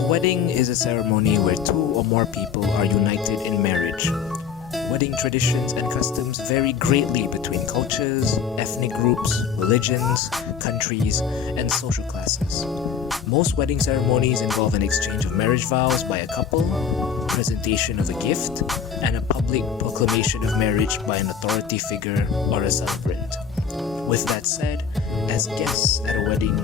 A wedding is a ceremony where two or more people are united in marriage. Wedding traditions and customs vary greatly between cultures, ethnic groups, religions, countries, and social classes. Most wedding ceremonies involve an exchange of marriage vows by a couple, presentation of a gift, and a public proclamation of marriage by an authority figure or a celebrant. With that said, as guests at a wedding,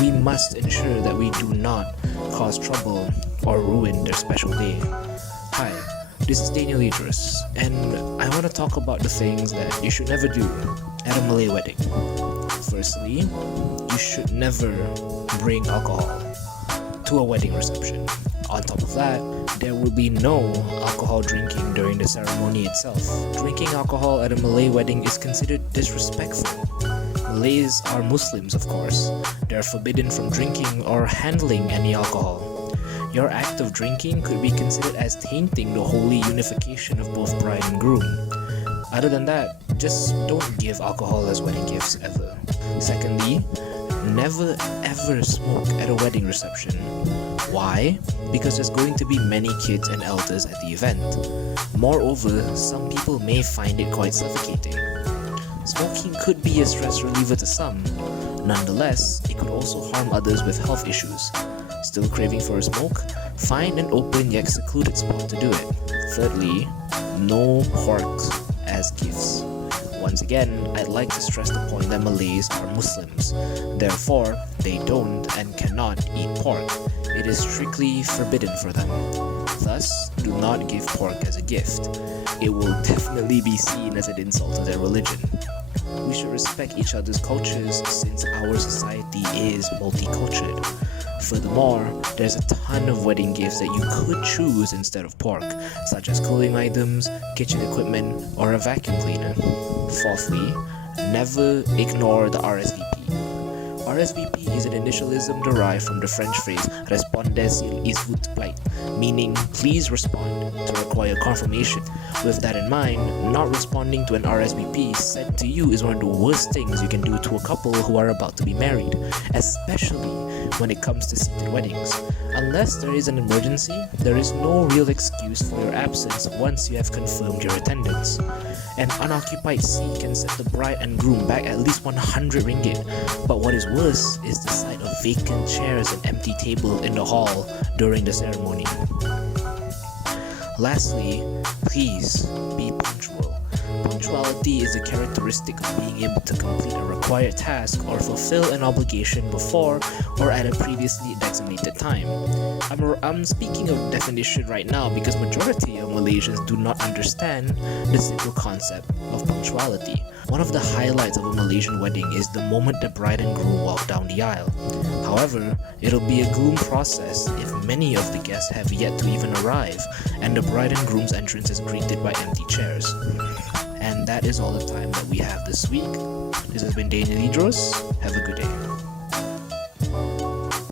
we must ensure that we do not cause trouble or ruin their special day. Hi, this is Daniel Idris, and I want to talk about the things that you should never do at a Malay wedding. Firstly, you should never bring alcohol to a wedding reception. On top of that, there will be no alcohol drinking during the ceremony itself. Drinking alcohol at a Malay wedding is considered disrespectful. Malays are Muslims, of course. They are forbidden from drinking or handling any alcohol. Your act of drinking could be considered as tainting the holy unification of both bride and groom. Other than that, just don't give alcohol as wedding gifts ever. Secondly, never ever smoke at a wedding reception. Why? Because there's going to be many kids and elders at the event. Moreover, some people may find it quite suffocating. Smoking could be a stress reliever to some. Nonetheless, it could also harm others with health issues. Still craving for a smoke? Find an open yet secluded spot to do it. Thirdly, no pork as gifts. Once again, I'd like to stress the point that Malays are Muslims. Therefore, they don't and cannot eat pork. It is strictly forbidden for them. Thus, do not give pork as a gift. It will definitely be seen as an insult to their religion. We should respect each other's cultures since our society is multicultural. Furthermore, there's a ton of wedding gifts that you could choose instead of pork, such as clothing items, kitchen equipment, or a vacuum cleaner. Fourthly, never ignore the RSVP. RSVP is an initialism derived from the French phrase "Répondez s'il vous plaît," meaning please respond, to require confirmation. With that in mind, not responding to an RSVP sent to you is one of the worst things you can do to a couple who are about to be married, especially when it comes to seated weddings. Unless there is an emergency, there is no real excuse for your absence once you have confirmed your attendance. An unoccupied seat can set the bride and groom back at least 100 ringgit, but what is worse is the sight of vacant chairs and empty table in the hall during the ceremony. Lastly, please be punctual. Punctuality is a characteristic of being able to complete a required task or fulfill an obligation before or at a previously designated time. I'm speaking of definition right now because majority of Malaysians do not understand the simple concept of punctuality. One of the highlights of a Malaysian wedding is the moment the bride and groom walk down the aisle. However, it'll be a gloom process if many of the guests have yet to even arrive and the bride and groom's entrance is greeted by empty chairs. And that is all the time that we have this week. This has been Daniel Idros. Have a good day.